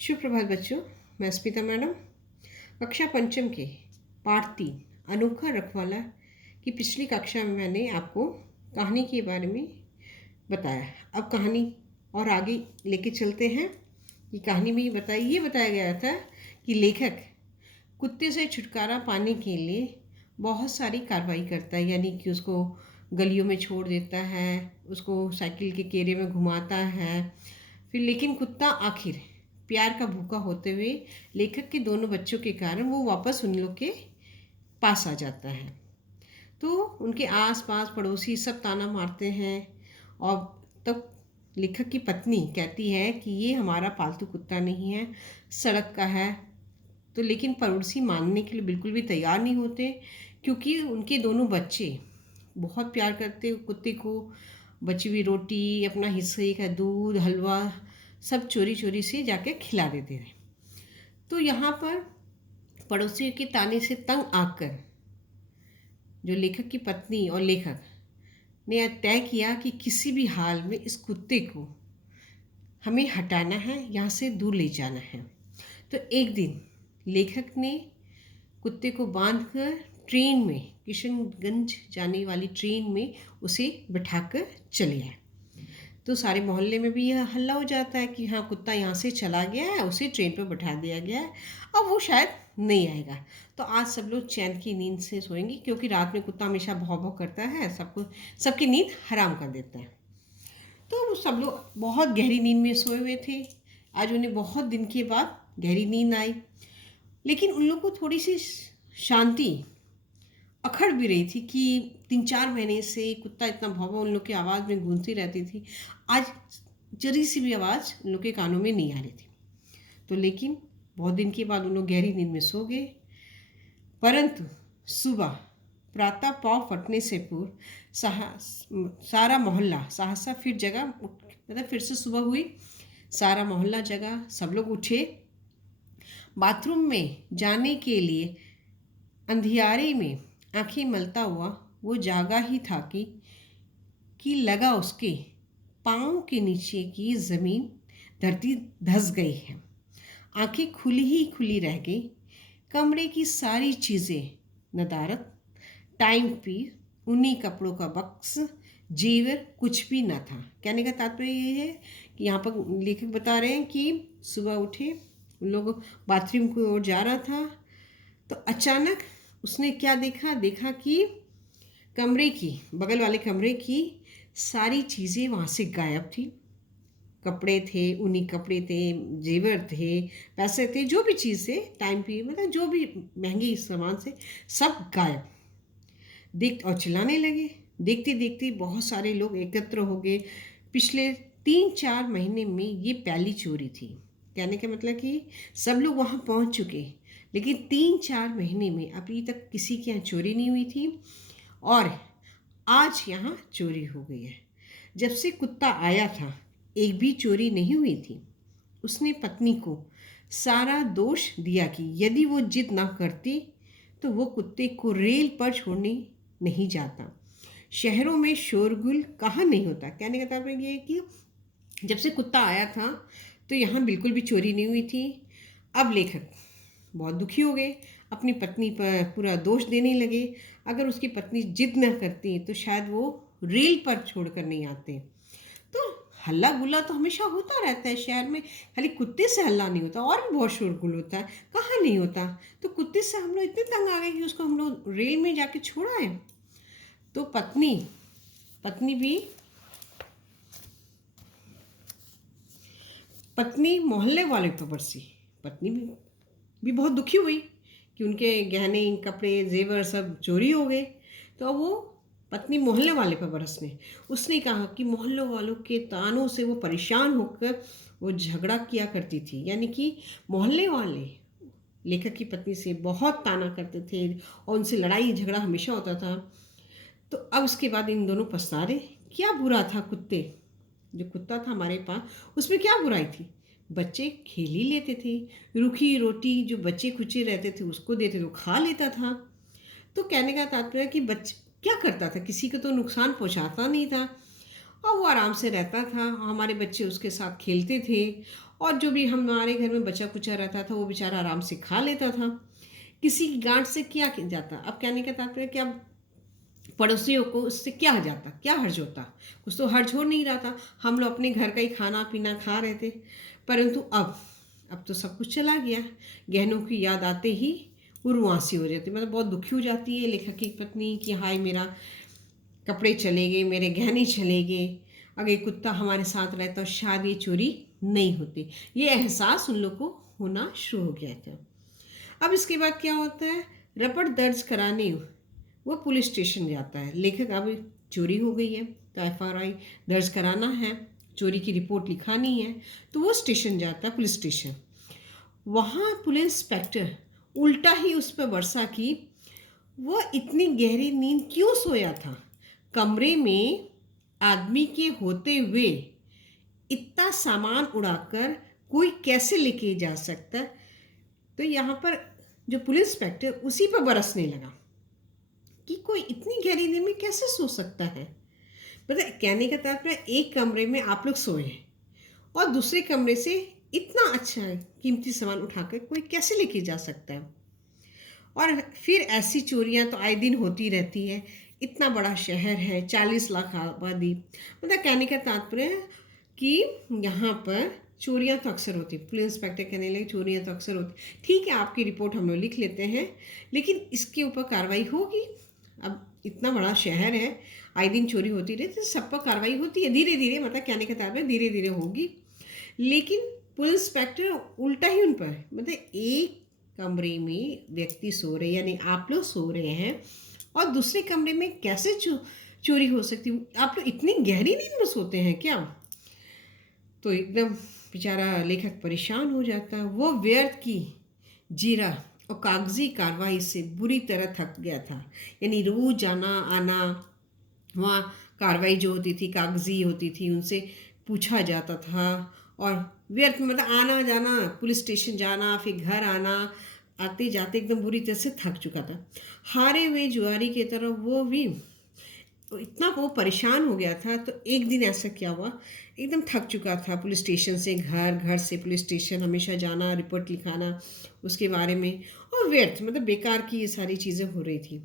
शुभ प्रभात बच्चों। मैं स्मिता मैडम कक्षा पंचम के पाठ 3 अनोखा रखवाला की पिछली कक्षा में मैंने आपको कहानी के बारे में बताया। अब कहानी और आगे लेके चलते हैं। ये कहानी में ये बताया गया था कि लेखक कुत्ते से छुटकारा पाने के लिए बहुत सारी कार्रवाई करता है, यानी कि उसको गलियों में छोड़ देता है, उसको साइकिल के केरे में घुमाता है। फिर लेकिन कुत्ता आखिर प्यार का भूखा होते हुए लेखक के दोनों बच्चों के कारण वो वापस उन लोग के पास आ जाता है। तो उनके आस पास पड़ोसी सब ताना मारते हैं और तब लेखक की पत्नी कहती है कि ये हमारा पालतू कुत्ता नहीं है, सड़क का है। तो लेकिन पड़ोसी मानने के लिए बिल्कुल भी तैयार नहीं होते, क्योंकि उनके दोनों बच्चे बहुत प्यार करते कुत्ते को। बची हुई रोटी, अपना हिस्से का दूध, हलवा सब चोरी चोरी से जाके खिला देते थे। तो यहाँ पर पड़ोसियों के ताने से तंग आकर जो लेखक की पत्नी और लेखक ने तय किया कि किसी भी हाल में इस कुत्ते को हमें हटाना है, यहाँ से दूर ले जाना है। तो एक दिन लेखक ने कुत्ते को बांधकर ट्रेन में, किशनगंज जाने वाली ट्रेन में उसे बिठाकर चले आए। तो सारे मोहल्ले में भी यह हल्ला हो जाता है कि हाँ, कुत्ता यहाँ से चला गया है, उसे ट्रेन पर बैठा दिया गया है, अब वो शायद नहीं आएगा। तो आज सब लोग चैन की नींद से सोएंगे, क्योंकि रात में कुत्ता हमेशा भौं भौं करता है, सबकी नींद हराम कर देता है। तो सब लोग बहुत गहरी नींद में सोए हुए थे। आज उन्हें बहुत दिन के बाद गहरी नींद आई, लेकिन उन लोग को थोड़ी सी शांति अखड़ भी रही थी कि 3-4 महीने से कुत्ता इतना भौं उन लोग की आवाज़ में गूंजती रहती थी, आज जरी सी भी आवाज़ उन लोग के कानों में नहीं आ रही थी। तो लेकिन बहुत दिन के बाद उन लोग गहरी नींद में सो गए। परंतु सुबह प्रातः पाँव फटने से पूर्व सारा मोहल्ला सहसा फिर जगा, मतलब फिर से सुबह हुई, सारा मोहल्ला जगा, सब लोग उठे। बाथरूम में जाने के लिए अंधियारे में आंखें मलता हुआ वो जागा ही था कि लगा उसके पाँव के नीचे की ज़मीन धरती धंस गई है। आंखें खुली ही खुली रह गई। कमरे की सारी चीज़ें, नदारत, टाइम पी, उन्हीं कपड़ों का बक्स, जेवर कुछ भी न था। कहने का तात्पर्य ये है कि यहाँ पर लेखक बता रहे हैं कि सुबह उठे, उन लोग बाथरूम की ओर जा रहा था, तो अचानक उसने क्या देखा कि कमरे की, बगल वाले कमरे की सारी चीज़ें वहाँ से गायब थी। कपड़े थे, ऊनी कपड़े थे, जेवर थे, पैसे थे, जो भी चीज़ थे, टाइम पी, मतलब जो भी महंगी सामान से सब गायब। देख और चिल्लाने लगे। देखते देखते बहुत सारे लोग एकत्र हो गए। पिछले 3-4 महीने में ये पहली चोरी थी। कहने का मतलब कि सब लोग वहाँ पहुँच चुके, लेकिन 3-4 महीने में अभी तक किसी के यहाँ चोरी नहीं हुई थी, और आज यहाँ चोरी हो गई है। जब से कुत्ता आया था एक भी चोरी नहीं हुई थी। उसने पत्नी को सारा दोष दिया कि यदि वो जिद ना करती तो वो कुत्ते को रेल पर छोड़ने नहीं जाता। शहरों में शोरगुल कहाँ नहीं होता। कहने का तात्पर्य ये है कि जब से कुत्ता आया था तो यहाँ बिल्कुल भी चोरी नहीं हुई थी। अब लेखक बहुत दुखी हो गए, अपनी पत्नी पर पूरा दोष देने लगे। अगर उसकी पत्नी जिद न करती तो शायद वो रेल पर छोड़कर नहीं आते। तो हल्ला गुल्ला तो हमेशा होता रहता है शहर में, खाली कुत्ते से हल्ला नहीं होता, और भी बहुत शोरगुल होता है, कहाँ नहीं होता। तो कुत्ते से हम लोग इतने तंग आ गए कि उसको हम लोग रेल में जाके छोड़ा है। तो पत्नी मोहल्ले वाले पर बरसी। पत्नी भी बहुत दुखी हुई कि उनके गहने, कपड़े, जेवर सब चोरी हो गए। तो अब वो पत्नी मोहल्ले वाले पर बरसने, उसने कहा कि मोहल्ले वालों के तानों से वो परेशान होकर वो झगड़ा किया करती थी। यानी कि मोहल्ले वाले लेखक की पत्नी से बहुत ताना करते थे और उनसे लड़ाई झगड़ा हमेशा होता था। तो अब उसके बाद इन दोनों पछता रहे, क्या बुरा था कुत्ते, जो कुत्ता था हमारे पास, उसमें क्या बुराई थी। बच्चे खेल ही लेते थे, रूखी रोटी जो बच्चे खुचे रहते थे उसको देते तो खा लेता था। तो कहने का तात्पर्य कि बच्चे क्या करता था, किसी को तो नुकसान पहुंचाता नहीं था। और वो आराम से रहता था, हमारे बच्चे उसके साथ खेलते थे और जो भी हमारे घर में बचा कुचा रहता था वो बेचारा आराम से खा लेता था। किसी की गांठ से क्या जाता। अब कहने का तात्पर्य कि अब पड़ोसियों को उससे क्या जाता, क्या हर्ज होता, कुछ तो हर्ज हो नहीं रहा था। हम लोग अपने घर का ही खाना पीना खा रहे थे। परंतु अब तो सब कुछ चला गया। गहनों की याद आते ही वो रुआंसी हो जाती, मतलब बहुत दुखी हो जाती है लेखक की पत्नी कि हाय मेरा कपड़े चले गए, मेरे गहने चले गए, अगर ये कुत्ता हमारे साथ रहता तो शायद ये चोरी नहीं होती। ये एहसास उन लोग को होना शुरू हो गया था। अब इसके बाद क्या होता है, रपट दर्ज कराने वो पुलिस स्टेशन जाता है। लेखक अब चोरी हो गई है तो FRI दर्ज कराना है, चोरी की रिपोर्ट लिखानी है, तो वो स्टेशन जाता है, पुलिस स्टेशन। वहाँ पुलिस इंस्पेक्टर उल्टा ही उस पर वर्षा की, वह इतनी गहरी नींद क्यों सोया था, कमरे में आदमी के होते हुए इतना सामान उड़ाकर कोई कैसे लेके जा सकता। तो यहाँ पर जो पुलिस इंस्पेक्टर उसी पर बरसने लगा कि कोई इतनी गहरी नींद में कैसे सो सकता है। मतलब कहने का तात्पर्य एक कमरे में आप लोग सोए और दूसरे कमरे से इतना अच्छा कीमती सामान उठाकर कोई कैसे लेके जा सकता है। और फिर ऐसी चोरियां तो आए दिन होती रहती है। इतना बड़ा शहर है, 40 लाख आबादी, मतलब कहने का तात्पर्य कि यहाँ पर चोरियां तो अक्सर होती। पुलिस इंस्पेक्टर कहने लगे चोरियां तो अक्सर होती, ठीक है आपकी रिपोर्ट हम लोग लिख लेते हैं, लेकिन इसके ऊपर कार्रवाई होगी। अब इतना बड़ा शहर है, आए दिन चोरी होती रहती, तो सब पर कार्रवाई होती है धीरे धीरे, मतलब कहने का तात्पर्य धीरे धीरे होगी। लेकिन पुलिस इंस्पेक्टर उल्टा ही उन पर, मतलब एक कमरे में व्यक्ति सो रहे, यानी आप लोग सो रहे हैं और दूसरे कमरे में कैसे चोरी हो सकती। आप लोग इतनी गहरी नींद में सोते हैं क्या। तो एकदम बेचारा लेखक परेशान हो जाता। वो व्यर्थ की जीरा और कागजी कार्रवाई से बुरी तरह थक गया था। यानी रोज जाना आना, वहाँ कार्रवाई जो होती थी कागजी होती थी, उनसे पूछा जाता था और व्यर्थ, मतलब आना जाना, पुलिस स्टेशन जाना फिर घर आना, आते जाते एकदम बुरी तरह से थक चुका था। हारे हुए जुआरी की तरह वो भी तो इतना वो परेशान हो गया था। तो एक दिन ऐसा क्या हुआ, एकदम थक चुका था, पुलिस स्टेशन से घर, घर से पुलिस स्टेशन हमेशा जाना, रिपोर्ट लिखाना उसके बारे में, और व्यर्थ मतलब बेकार की ये सारी चीज़ें हो रही थी।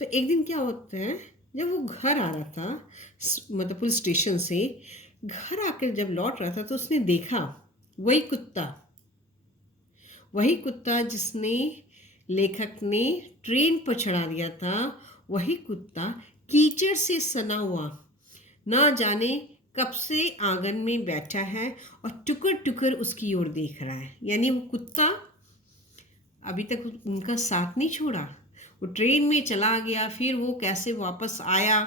तो एक दिन क्या होता है, जब वो घर आ रहा था, मतलब पुलिस स्टेशन से घर आकर जब लौट रहा था, तो उसने देखा वही कुत्ता जिसने लेखक ने ट्रेन पर चढ़ा दिया था, वही कुत्ता कीचड़ से सना हुआ ना जाने कब से आंगन में बैठा है और टुकर टुकर उसकी ओर देख रहा है। यानी वो कुत्ता अभी तक उनका साथ नहीं छोड़ा, वो ट्रेन में चला गया, फिर वो कैसे वापस आया,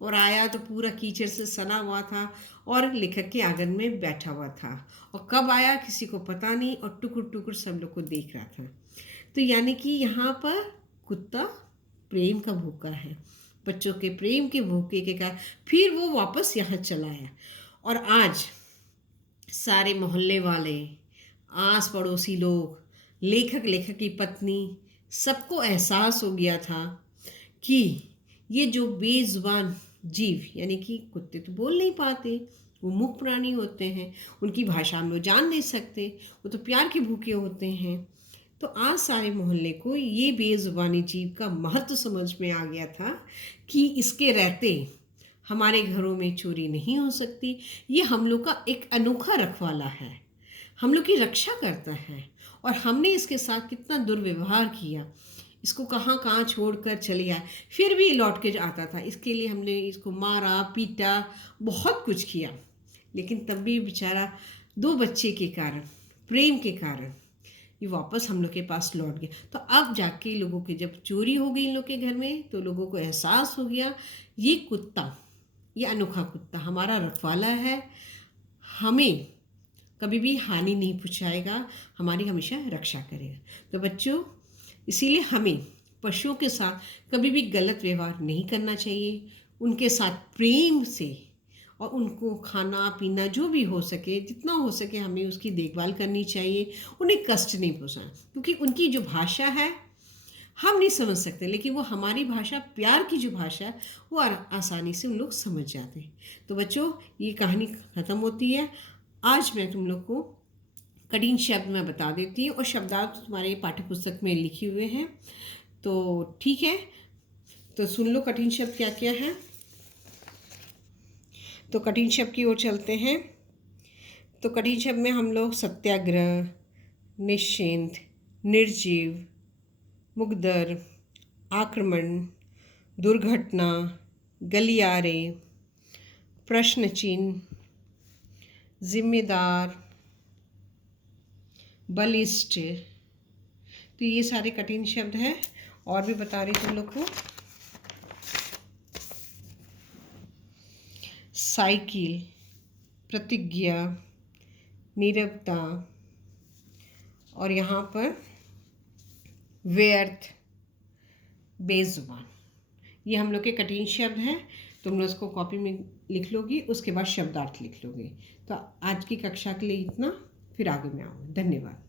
और आया तो पूरा कीचड़ से सना हुआ था और लेखक के आंगन में बैठा हुआ था, और कब आया किसी को पता नहीं, और टुकुर टुकुर सब लोग को देख रहा था। तो यानी कि यहाँ पर कुत्ता प्रेम का भूखा है, बच्चों के प्रेम के भूखे के कारण फिर वो वापस यहाँ चला आया। और आज सारे मोहल्ले वाले, आस पड़ोसी लोग, लेखक की पत्नी, सबको एहसास हो गया था कि ये जो बेजुबान जीव, यानी कि कुत्ते तो बोल नहीं पाते, वो मूक प्राणी होते हैं, उनकी भाषा हम लोग जान नहीं सकते, वो तो प्यार के भूखे होते हैं। तो आज सारे मोहल्ले को ये बेजुबानी जीव का महत्व समझ में आ गया था कि इसके रहते हमारे घरों में चोरी नहीं हो सकती। ये हम लोग का एक अनोखा रखवाला है, हम लोग की रक्षा करता है, और हमने इसके साथ कितना दुर्व्यवहार किया, इसको कहाँ कहाँ छोड़ कर चले आए, फिर भी लौट के आता था। इसके लिए हमने इसको मारा पीटा, बहुत कुछ किया, लेकिन तब भी बेचारा 2 बच्चे के कारण, प्रेम के कारण ये वापस हम लोग के पास लौट गया। तो अब जाके लोगों के जब चोरी हो गई इन लोग के घर में, तो लोगों को एहसास हो गया ये कुत्ता, ये अनोखा कुत्ता हमारा रखवाला है, हमें कभी भी हानि नहीं पहुँचाएगा, हमारी हमेशा रक्षा करेगा। तो बच्चों, इसीलिए हमें पशुओं के साथ कभी भी गलत व्यवहार नहीं करना चाहिए, उनके साथ प्रेम से, और उनको खाना पीना जो भी हो सके, जितना हो सके हमें उसकी देखभाल करनी चाहिए, उन्हें कष्ट नहीं पहुँचाना, क्योंकि उनकी जो भाषा है हम नहीं समझ सकते, लेकिन वो हमारी भाषा, प्यार की जो भाषा है, वो आसानी से उन लोग समझ जाते हैं। तो बच्चों, ये कहानी ख़त्म होती है। आज मैं तुम लोग को कठिन शब्द मैं बता देती हूँ, और शब्दार्थ तुम्हारे पाठ्य पुस्तक में लिखे हुए हैं। तो ठीक है, तो सुन लो कठिन शब्द क्या क्या है। तो कठिन शब्द की ओर चलते हैं। तो कठिन शब्द में हम लोग सत्याग्रह, निश्चिंत, निर्जीव, मुग्धर, आक्रमण, दुर्घटना, गलियारे, प्रश्न चिन्ह, जिम्मेदार, बलिष्ठ, तो ये सारे कठिन शब्द हैं। और भी बता रही तुम लोग को, साइकिल, प्रतिज्ञा, नीरवता, और यहाँ पर व्यर्थ, बेजुबान, ये हम लोग के कठिन शब्द हैं। तुम लोग उसको कॉपी में लिख लोगी, उसके बाद शब्दार्थ लिख लोगी। तो आज की कक्षा के लिए इतना, फिर आगे में आऊँगी। धन्यवाद।